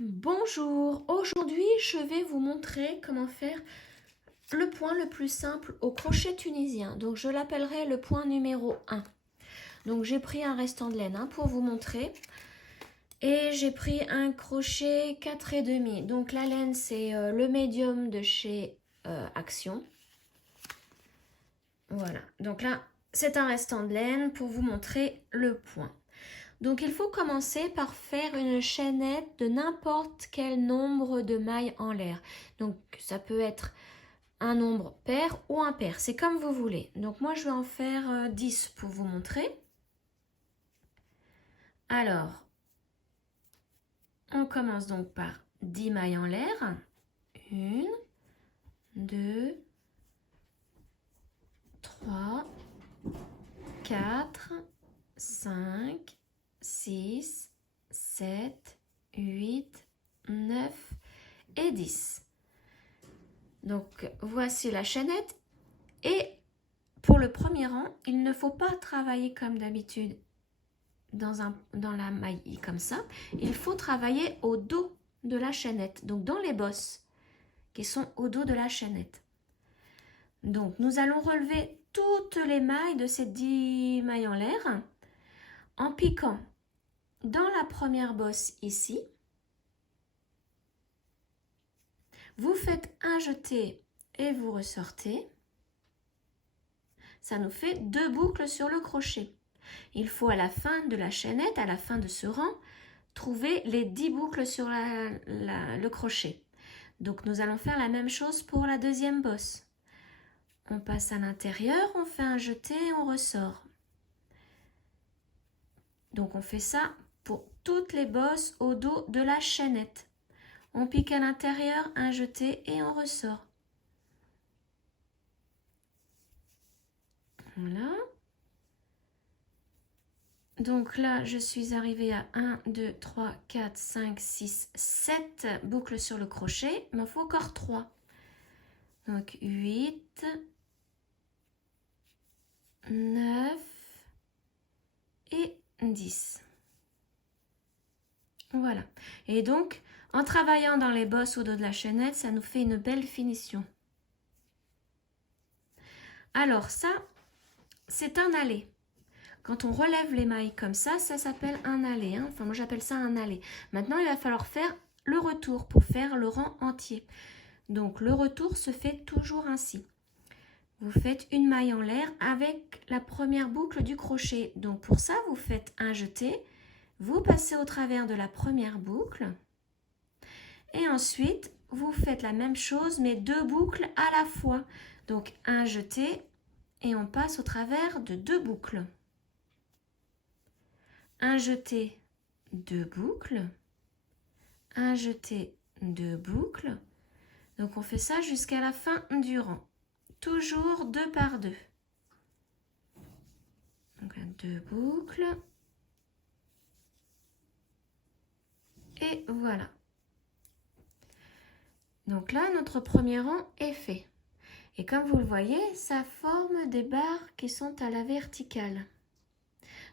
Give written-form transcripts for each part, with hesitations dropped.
Bonjour, aujourd'hui je vais vous montrer comment faire le point le plus simple au crochet tunisien. Donc je l'appellerai le point numéro 1. Donc j'ai pris un restant de laine pour vous montrer. Et j'ai pris un crochet 4,5. Donc la laine c'est le médium de chez Action. Voilà, donc là c'est un restant de laine pour vous montrer le point. Donc il faut commencer par faire une chaînette de n'importe quel nombre de mailles en l'air. Donc ça peut être un nombre pair ou impair, c'est comme vous voulez. Donc moi je vais en faire 10 pour vous montrer. Alors, on commence donc par 10 mailles en l'air. 1, 2, 3, 4, 5, 6, 7, 8, 9 et 10. Donc voici la chaînette et pour le premier rang, il ne faut pas travailler comme d'habitude dans la maille comme ça. Il faut travailler au dos de la chaînette, donc dans les bosses qui sont au dos de la chaînette. Donc nous allons relever toutes les mailles de ces 10 mailles en l'air en piquant dans la première bosse ici. Vous faites un jeté et vous ressortez. Ça nous fait 2 boucles sur le crochet. Il faut à la fin de la chaînette, à la fin de ce rang, trouver les 10 boucles sur le crochet. Donc nous allons faire la même chose pour la deuxième bosse. On passe à l'intérieur, on fait un jeté et on ressort. Donc on fait ça pour toutes les bosses au dos de la chaînette. On pique à l'intérieur, un jeté et on ressort. Voilà. Donc là, je suis arrivée à 1, 2, 3, 4, 5, 6, 7 boucles sur le crochet. Il m'en faut encore 3. Donc 8, 9 et 10. Voilà. Et donc, en travaillant dans les bosses au dos de la chaînette, ça nous fait une belle finition. Alors ça, c'est un allé. Quand on relève les mailles comme ça s'appelle un allé. Enfin, moi j'appelle ça un allé. Maintenant, il va falloir faire le retour pour faire le rang entier. Donc, le retour se fait toujours ainsi. Vous faites une maille en l'air avec la première boucle du crochet. Donc, pour ça, vous faites un jeté. Vous passez au travers de la première boucle. Et ensuite, vous faites la même chose, mais 2 boucles à la fois. Donc, un jeté et on passe au travers de 2 boucles. Un jeté, 2 boucles, un jeté, 2 boucles. Donc on fait ça jusqu'à la fin du rang. Toujours 2 par 2. Donc 2 boucles. Et voilà. Donc là, notre premier rang est fait. Et comme vous le voyez, ça forme des barres qui sont à la verticale.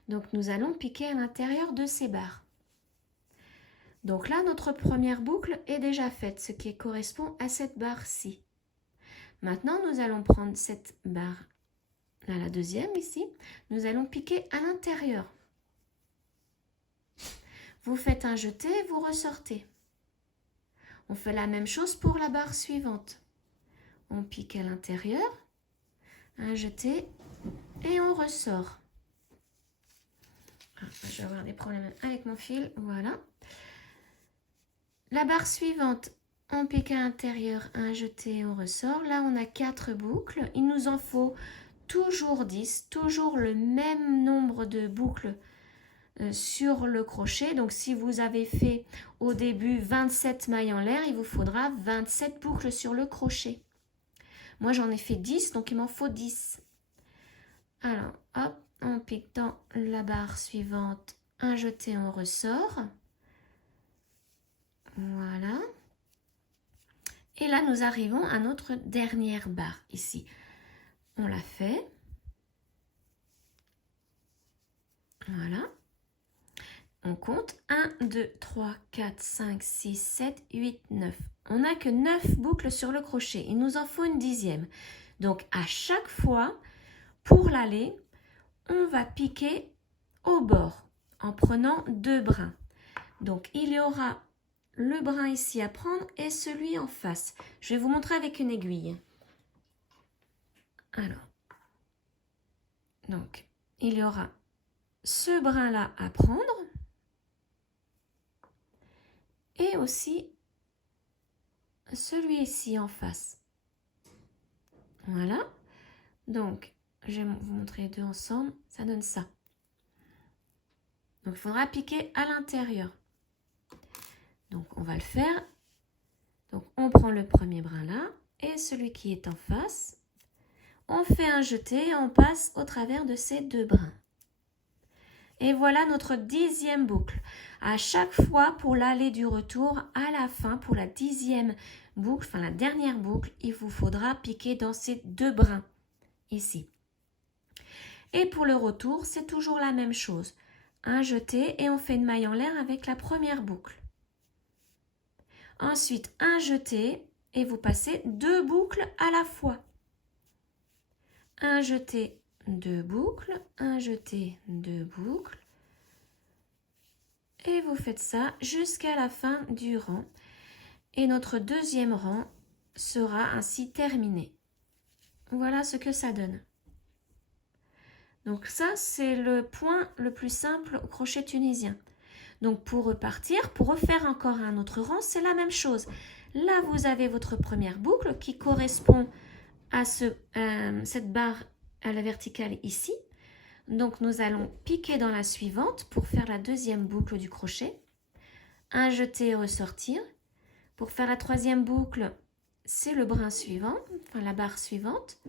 Donc nous allons piquer à l'intérieur de ces barres. Donc là, notre première boucle est déjà faite, ce qui correspond à cette barre-ci. Maintenant, nous allons prendre cette barre, là, la deuxième ici, nous allons piquer à l'intérieur. Vous faites un jeté, vous ressortez. On fait la même chose pour la barre suivante. On pique à l'intérieur, un jeté et on ressort. Je vais avoir des problèmes avec mon fil, voilà. La barre suivante, on pique à l'intérieur, un jeté, on ressort. Là, on a 4 boucles. Il nous en faut toujours 10, toujours le même nombre de boucles sur le crochet. Donc, si vous avez fait au début 27 mailles en l'air, il vous faudra 27 boucles sur le crochet. Moi, j'en ai fait 10, donc il m'en faut 10. Alors, hop, on pique dans la barre suivante, un jeté, on ressort. Voilà. Et là, nous arrivons à notre dernière barre ici. On la fait. Voilà. On compte 1, 2, 3, 4, 5, 6, 7, 8, 9. On n'a que 9 boucles sur le crochet. Il nous en faut une 10e. Donc, à chaque fois, pour l'aller, on va piquer au bord en prenant 2 brins. Donc, il y aura le brin ici à prendre et celui en face. Je vais vous montrer avec une aiguille. Alors, donc, il y aura ce brin-là à prendre et aussi celui ici en face. Voilà. Donc, je vais vous montrer les deux ensemble. Ça donne ça. Donc, il faudra piquer à l'intérieur. Donc, on va le faire. Donc, on prend le premier brin là et celui qui est en face. On fait un jeté et on passe au travers de ces 2 brins. Et voilà notre 10e boucle. À chaque fois, pour l'aller du retour, à la fin, pour la 10e boucle, enfin la dernière boucle, il vous faudra piquer dans ces 2 brins, ici. Et pour le retour, c'est toujours la même chose. Un jeté et on fait une maille en l'air avec la première boucle. Ensuite, un jeté et vous passez 2 boucles à la fois. Un jeté, 2 boucles, un jeté, 2 boucles. Et vous faites ça jusqu'à la fin du rang. Et notre 2e rang sera ainsi terminé. Voilà ce que ça donne. Donc ça, c'est le point le plus simple au crochet tunisien. Donc pour repartir, pour refaire encore un autre rang, c'est la même chose. Là, vous avez votre première boucle qui correspond à cette barre à la verticale ici. Donc nous allons piquer dans la suivante pour faire la 2e boucle du crochet. Un jeté et ressortir. Pour faire la 3e boucle, c'est le brin suivant, enfin la barre suivante.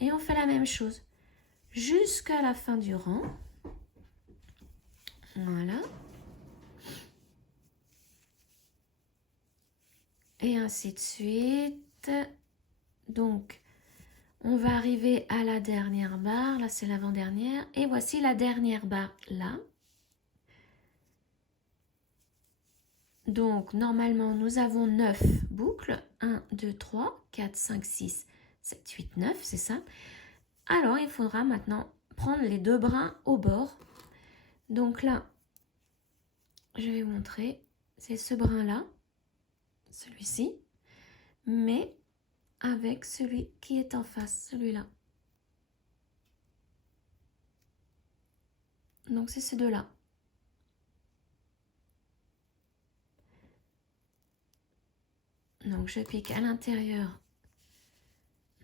Et on fait la même chose jusqu'à la fin du rang. Voilà. Et ainsi de suite. Donc, on va arriver à la dernière barre. Là, c'est l'avant-dernière. Et voici la dernière barre là. Donc, normalement, nous avons 9 boucles. 1, 2, 3, 4, 5, 6, 7, 8, 9, c'est ça. Alors, il faudra maintenant prendre les 2 brins au bord. Donc là, je vais vous montrer. C'est ce brin-là, celui-ci, mais avec celui qui est en face, celui-là. Donc, c'est ces deux-là. Donc, je pique à l'intérieur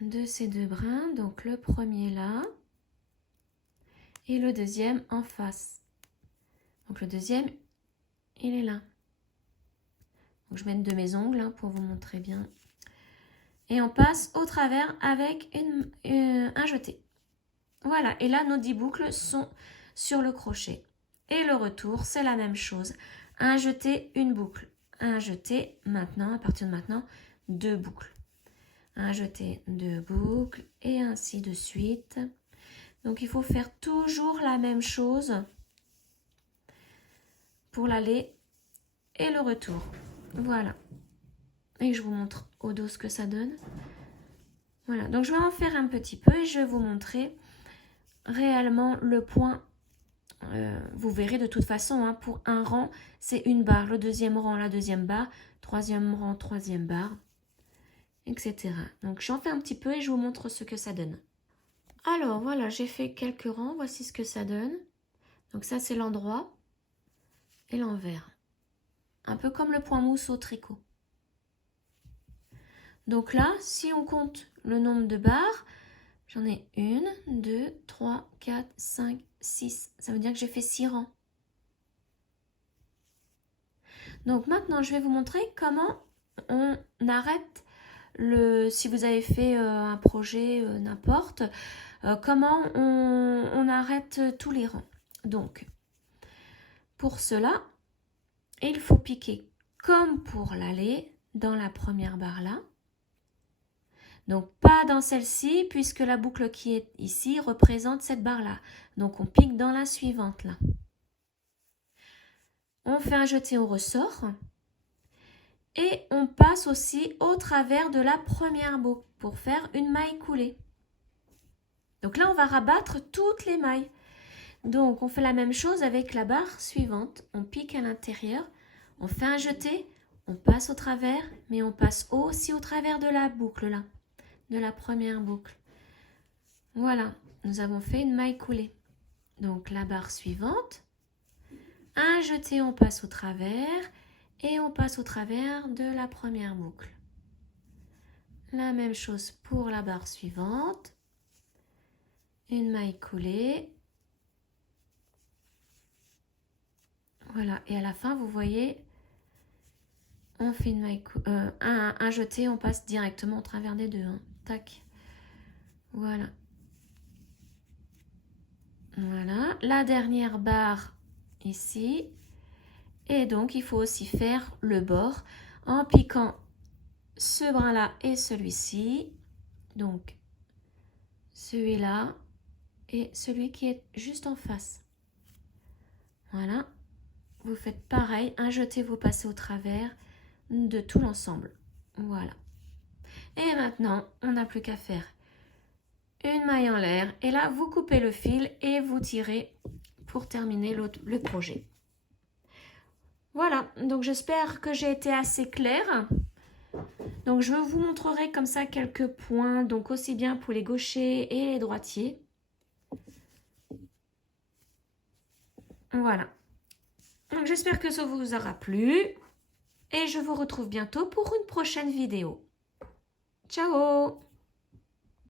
de ces 2 brins. Donc, le premier là et le deuxième en face. Donc, le deuxième, il est là. Donc, je mets de mes ongles hein, pour vous montrer bien. Et on passe au travers avec un jeté. Voilà, et là, nos 10 boucles sont sur le crochet. Et le retour, c'est la même chose. Un jeté, une boucle. Un jeté, maintenant, à partir de maintenant, 2 boucles. Un jeté, 2 boucles, et ainsi de suite. Donc, il faut faire toujours la même chose pour l'aller et le retour. Voilà. Et je vous montre au dos ce que ça donne. Voilà, donc je vais en faire un petit peu et je vais vous montrer réellement le point. Vous verrez de toute façon, hein, pour un rang, c'est une barre. Le deuxième rang, la deuxième barre. Troisième rang, troisième barre, etc. Donc j'en fais un petit peu et je vous montre ce que ça donne. Alors voilà, j'ai fait quelques rangs. Voici ce que ça donne. Donc ça, c'est l'endroit et l'envers. Un peu comme le point mousse au tricot. Donc là, si on compte le nombre de barres, j'en ai 1, 2, 3, 4, 5, 6. Ça veut dire que j'ai fait 6 rangs. Donc maintenant, je vais vous montrer comment on arrête si vous avez fait un projet, n'importe, comment on arrête tous les rangs. Donc, pour cela, il faut piquer comme pour l'aller dans la première barre là. Donc, pas dans celle-ci, puisque la boucle qui est ici représente cette barre-là. Donc, on pique dans la suivante, là. On fait un jeté au ressort. Et on passe aussi au travers de la première boucle pour faire une maille coulée. Donc là, on va rabattre toutes les mailles. Donc, on fait la même chose avec la barre suivante. On pique à l'intérieur, on fait un jeté, on passe au travers, mais on passe aussi au travers de la boucle là, de la première boucle. Voilà, nous avons fait une maille coulée. Donc, la barre suivante, un jeté, on passe au travers et on passe au travers de la première boucle. La même chose pour la barre suivante. Une maille coulée. Voilà, et à la fin, vous voyez, on fait une maille un jeté, on passe directement au travers des deux. Hein. Tac. Voilà. Voilà, la dernière barre ici. Et donc, il faut aussi faire le bord en piquant ce brin-là et celui-ci. Donc, celui-là et celui qui est juste en face. Voilà. Vous faites pareil, un jeté, vous passez au travers de tout l'ensemble. Voilà. Et maintenant, on n'a plus qu'à faire une maille en l'air. Et là, vous coupez le fil et vous tirez pour terminer le projet. Voilà, donc j'espère que j'ai été assez claire. Donc je vous montrerai comme ça quelques points, donc aussi bien pour les gauchers et les droitiers. Voilà. Donc j'espère que ça vous aura plu. Et je vous retrouve bientôt pour une prochaine vidéo. Ciao!